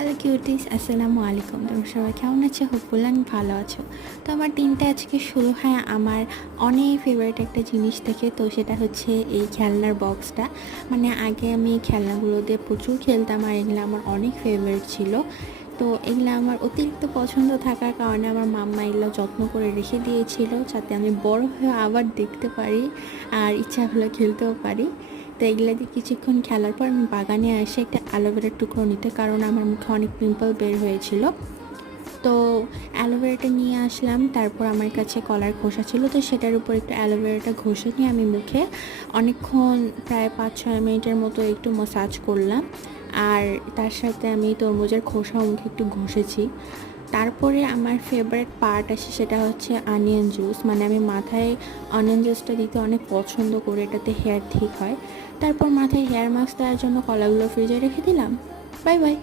Hello cuties, আসসালামু আলাইকুম। তোমরা সবাই কেমন আছো? হোপফুল অ্যান্ড ভালো আছো। তো আমার দিনটা আজকে শুরু হয় আমার অনেক ফেভারিট একটা জিনিস থেকে। তো সেটা হচ্ছে এই খেলনার বক্সটা। মানে আগে আমি খেলনাগুলো দিয়ে প্রচুর খেলতাম, আর এগুলো আমার অনেক ফেভারিট ছিল। তো এগুলো আমার অতিরিক্ত পছন্দ থাকার কারণে আমার মাম্মা এগুলো যত্ন করে রেখে দিয়েছিল, যাতে আমি বড় হয়ে আবার দেখতে পারি আর ইচ্ছা হলে খেলতেও পারি। তো এগুলো দিয়ে কিছুক্ষণ খেলার পর আমি বাগানে এসে একটা অ্যালোভেরার টুকরো নিতে, কারণ আমার মুখে অনেক পিম্পল বের হয়েছিল। তো অ্যালোভেরাটা নিয়ে আসলাম, তারপর আমার কাছে কলার খোসা ছিল, তো সেটার উপর একটু অ্যালোভেরাটা ঘষে নিয়ে আমি মুখে অনেকক্ষণ প্রায় 5-6 মিনিটের মতো একটু ম্যাসাজ করলাম। আর তার সাথে আমি তরমুজের খোসাও মুখে একটু ঘষেছি। তারপরে আমার ফেভারিট পার্ট আসে, সেটা হচ্ছে অনিয়ন জুস। মানে আমি মাথায় অনিয়ন জুসটা দিতে অনেক পছন্দ করি, এটাতে হেয়ার ঠিক হয়। তারপর মাথায় হেয়ার মাস্ক দেওয়ার জন্য কলাগুলো ফ্রিজে রেখে দিলাম। Bye bye.